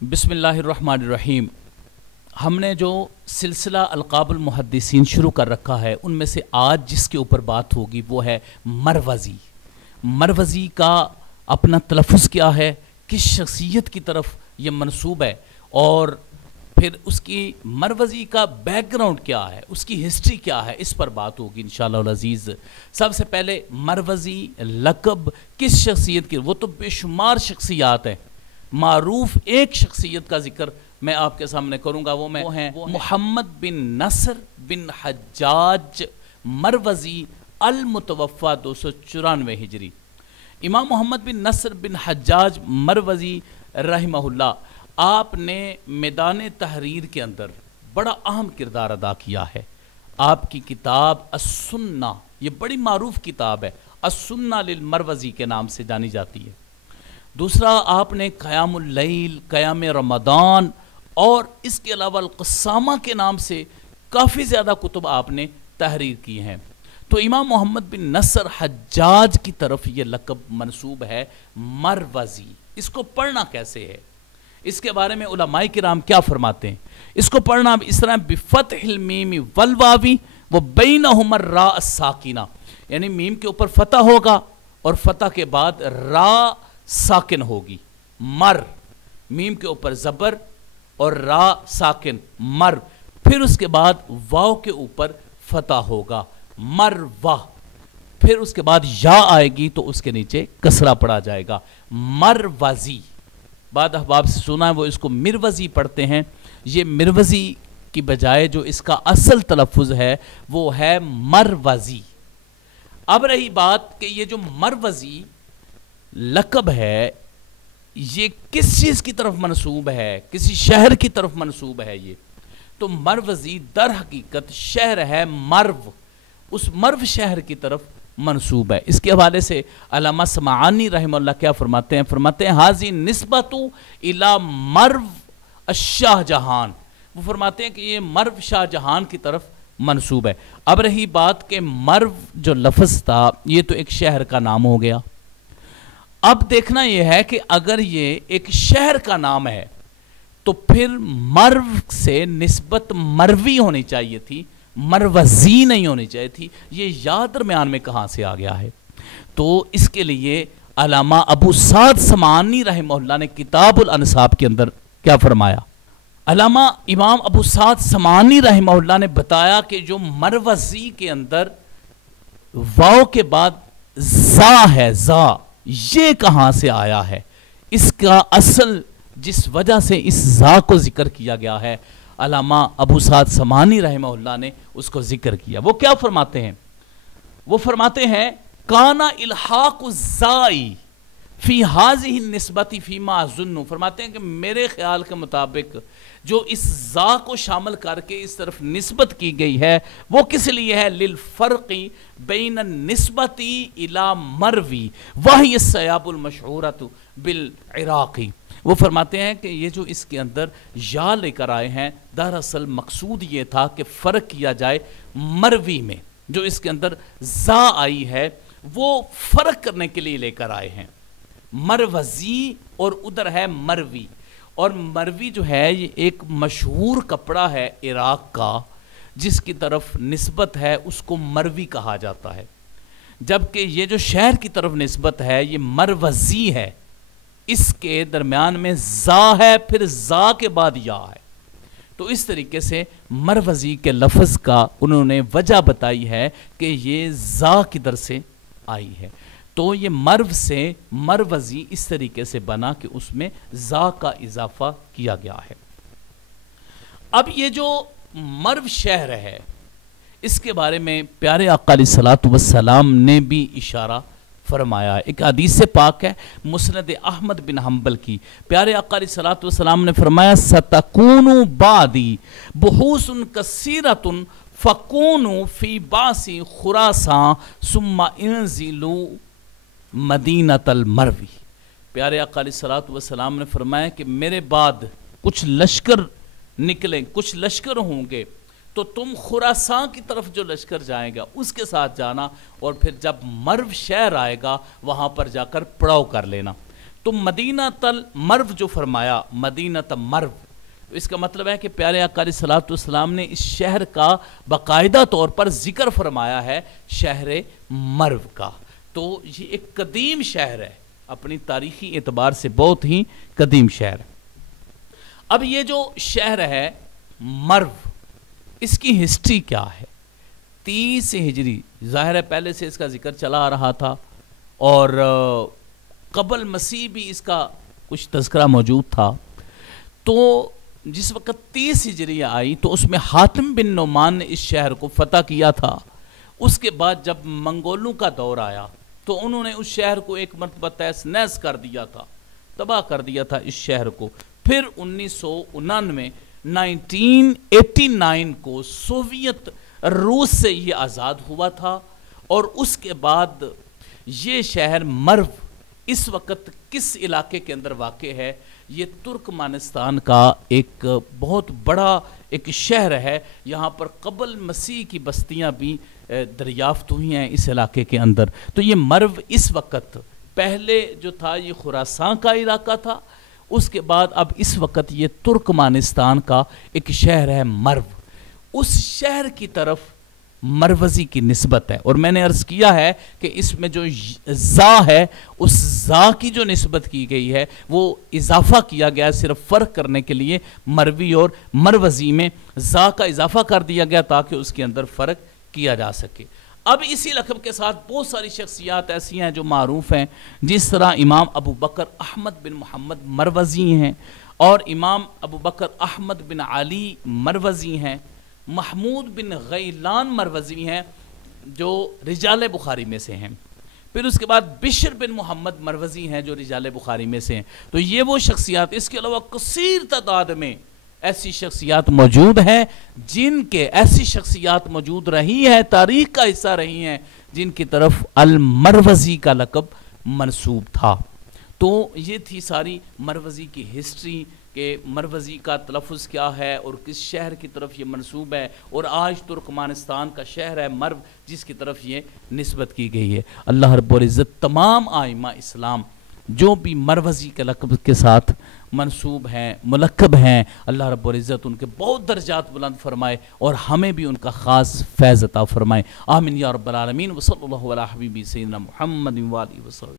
बिस्मिल्लाहिर्रहमानिर्रहीम। हमने जो सिलसिला अलक़ाब मुहद्दिसीन शुरू कर रखा है, उनमें से आज जिसके ऊपर बात होगी वो है मरवज़ी। मरवज़ी का अपना तलफ़ुज़ क्या है, किस शख्सियत की तरफ ये मनसूब है, और फिर उसकी मरवज़ी का बैकग्राउंड क्या है, उसकी हिस्ट्री क्या है, इस पर बात होगी इंशाअल्लाह अज़ीज़। सबसे पहले मरवज़ी लक़ब किस शख्सियत की, वो तो बेशुमार शख्सियात हैं, मारूफ एक शख्सियत का जिक्र मैं आपके सामने करूंगा, वो है मोहम्मद बिन नसर बिन हज्जाज मरवज़ी अल मुतवफ़ा 294 हिजरी। इमाम मोहम्मद बिन नसर बिन हज्जाज मरवज़ी रहमहुल्लाह, आपने मैदान तहरीर के अंदर बड़ा अहम किरदार अदा किया है। आपकी किताब अस्सुन्ना, ये बड़ी मारूफ किताब है, अस्सुन्ना लिल मरवज़ी के नाम से जानी जाती है। दूसरा, आपने क़यामुल लैल, क़याम रमज़ान और इसके अलावा अल-क़स्सामा के नाम से काफ़ी ज़्यादा कुतुब आपने तहरीर की हैं। तो इमाम मोहम्मद बिन नसर हज्जाज की तरफ ये लक़ब मनसूब है मरवज़ी। इसको पढ़ना कैसे है, इसके बारे में उलमाए किराम क्या फरमाते हैं। इसको पढ़ना इस तरह, बिफ़तहिल मीम वल वावी व बैनहुमा रा साकिना, यानी मीम के ऊपर फ़तह होगा और फ़तह के बाद रा साकिन होगी, मर, मीम के ऊपर ज़बर और रा साकिन मर, फिर उसके बाद वाव के ऊपर फतह होगा मरवा, फिर उसके बाद या आएगी तो उसके नीचे कसरा पड़ा जाएगा मरवज़ी। बाद अहबाब से सुना है वो इसको मिरवज़ी पढ़ते हैं। ये मिरवज़ी की बजाय जो इसका असल तलफ़ुज़ है वो है मरवज़ी। अब रही बात कि ये जो मरवज़ी लक़ब है ये किस चीज़ की तरफ मनसूब है, किसी शहर की तरफ मनसूब है। ये तो मरवज़ी दर हकीकत शहर है मर्व, उस मर्व शहर की तरफ मनसूब है। इसके हवाले से अल्लामा समाअनी रहमतुल्लाह क्या फरमाते हैं, हाज़ी निस्बतु इला मर्व अश-शाहजहान, वो फरमाते हैं कि ये मर्व शाहजहान की तरफ मनसूब है। अब रही बात कि मर्व जो लफ्ज़ था ये तो एक शहर का नाम हो गया। अब देखना यह है कि अगर ये एक शहर का नाम है तो फिर मर्व से निस्बत मरवी होनी चाहिए थी, मरवज़ी नहीं होनी चाहिए थी। ये याद दरमियान में कहाँ से आ गया है? तो इसके लिए अल्लामा अबू साद समाअनी रहमतुल्लाह ने किताबुल अनसाब के अंदर क्या फरमाया। अल्लामा इमाम अबू साद समाअनी रहमतुल्लाह ने बताया कि जो मरवज़ी के अंदर वाव के बाद जा है, जा, ये कहाँ से आया है, इसका असल जिस वजह से इस जा को जिक्र किया गया है, अल्लामा अबू साद समाअनी रहमतुल्लाह ने उसको जिक्र किया। वो क्या फरमाते हैं, वो फरमाते हैं काना इल्हाक़ु ज़ाई फ़ी हाज़िही निस्बती फ़ीमा अज़ुन्नु, फरमाते हैं कि मेरे ख्याल के मुताबिक जो इस जा को शामिल करके इस तरफ निस्बत की गई है वो किस लिए है, लिल फ़र्क़ी बैन निस्बती इला मरवी वही सयाबुल मशहूरतु बिल इराक़ी। वो फरमाते हैं कि ये जो इसके अंदर या लेकर आए हैं, दरअसल मकसूद ये था कि फ़र्क किया जाए मरवी में, जो इसके अंदर जा आई है वो फ़र्क करने के लिए लेकर आए हैं। मरवज़ी और उधर है मरवी, और मरवी जो है ये एक मशहूर कपड़ा है इराक़ का, जिसकी तरफ निस्बत है उसको मरवी कहा जाता है, जबकि ये जो शहर की तरफ निस्बत है ये मरवज़ी है। इसके दरमियान में जा है, फिर जा के बाद या है। तो इस तरीके से मरवज़ी के लफ्ज़ का उन्होंने वजह बताई है कि ये जा किधर से आई है। तो ये मर्व से मरवज़ी इस तरीके से बना कि उसमें जा का इजाफा किया गया है। अब ये जो मर्व शहर है इसके बारे में प्यारे आका अलैहिस्सलातु वस्सलाम ने भी इशारा फरमाया। एक हदीस से पाक है मुस्नद अहमद बिन हम्बल की, प्यारे आका अलैहिस्सलातु वस्सलाम ने फरमाया सतकूनु बादी बुहूसुन कसीरतुन फकूनु फी बासी खुरासान सुम्मा इंजिलू मदीनतल मरवी। प्यारे आका अलैहिस्सलातु वस्सलाम ने फरमाया कि मेरे बाद कुछ लश्कर निकलें, कुछ लश्कर होंगे, तो तुम खुरासान की तरफ जो लश्कर जाएगा उसके साथ जाना, और फिर जब मर्व शहर आएगा वहाँ पर जाकर पड़ाव कर लेना। تو مدینہ تل مرو جو فرمایا، مدینہ تل مرو، اس کا مطلب ہے کہ پیارے آقا علیہ الصلوۃ والسلام نے اس شہر کا باقاعدہ طور پر ذکر فرمایا ہے، شہر مرو کا۔ تو یہ ایک قدیم شہر ہے، اپنی تاریخی اعتبار سے بہت ہی قدیم شہر ہے۔ اب یہ جو شہر ہے مرو، اس کی ہسٹری کیا ہے؟ 30 ہجری، ظاہر ہے پہلے سے اس کا ذکر چلا آ رہا تھا، اور قبل مسیح بھی اس کا کچھ تذکرہ موجود تھا۔ تو جس وقت 30 ہجری آئی تو اس میں حاتم بن نعمان نے اس شہر کو فتح کیا تھا۔ اس کے بعد جب منگولوں کا دور آیا تو انہوں نے اس شہر کو ایک مرتبہ تہس نہس کر دیا تھا، تباہ کر دیا تھا اس شہر کو۔ پھر 1989 کو سوویت روس سے یہ آزاد ہوا تھا، اور اس کے بعد یہ شہر مرو اس وقت کس علاقے کے اندر واقع ہے؟ یہ ترکمانستان کا ایک بہت بڑا ایک شہر ہے۔ یہاں پر قبل مسیح کی بستیاں بھی دریافت ہوئی ہیں اس علاقے کے اندر۔ تو یہ مرو اس وقت، پہلے جو تھا یہ خراسان کا علاقہ تھا، اس کے بعد اب اس وقت یہ ترکمانستان کا ایک شہر ہے مرو۔ اس شہر کی طرف مروزی کی نسبت ہے، اور میں نے عرض کیا ہے کہ اس میں جو زا ہے، اس زا کی جو نسبت کی گئی ہے وہ اضافہ کیا گیا ہے صرف فرق کرنے کے لیے۔ مروی اور مروزی میں زا کا اضافہ کر دیا گیا تاکہ اس کے اندر فرق کیا جا سکے۔ اب اسی لقب کے ساتھ بہت ساری شخصیات ایسی ہیں جو معروف ہیں، جس طرح امام ابو بکر احمد بن محمد مروزی ہیں، اور امام ابو بکر احمد بن علی مروزی ہیں، محمود بن غیلان مروزی ہیں جو رجال بخاری میں سے ہیں، پھر اس کے بعد بشر بن محمد مروزی ہیں جو رجال بخاری میں سے ہیں۔ تو یہ وہ شخصیات، اس کے علاوہ کثیر تعداد میں ایسی شخصیات موجود ہیں جن کے، ایسی شخصیات موجود رہی ہیں، تاریخ کا حصہ رہی ہیں، جن کی طرف المروزی کا لقب منسوب تھا۔ تو یہ تھی ساری مروزی کی ہسٹری کہ مروزی کا تلفظ کیا ہے اور کس شہر کی طرف یہ منسوب ہے، اور آج ترکمانستان کا شہر ہے مرو جس کی طرف یہ نسبت کی گئی ہے۔ اللہ رب العزت تمام آئمہ اسلام جو بھی مروزی کے لقب کے ساتھ منسوب ہیں، ملقب ہیں، اللہ رب العزت ان کے بہت درجات بلند فرمائے، اور ہمیں بھی ان کا خاص فیض عطا فرمائے۔ آمین یا رب العالمین۔ وصلی اللہ علی حبیبی سیدنا محمد و آلہ وسلم۔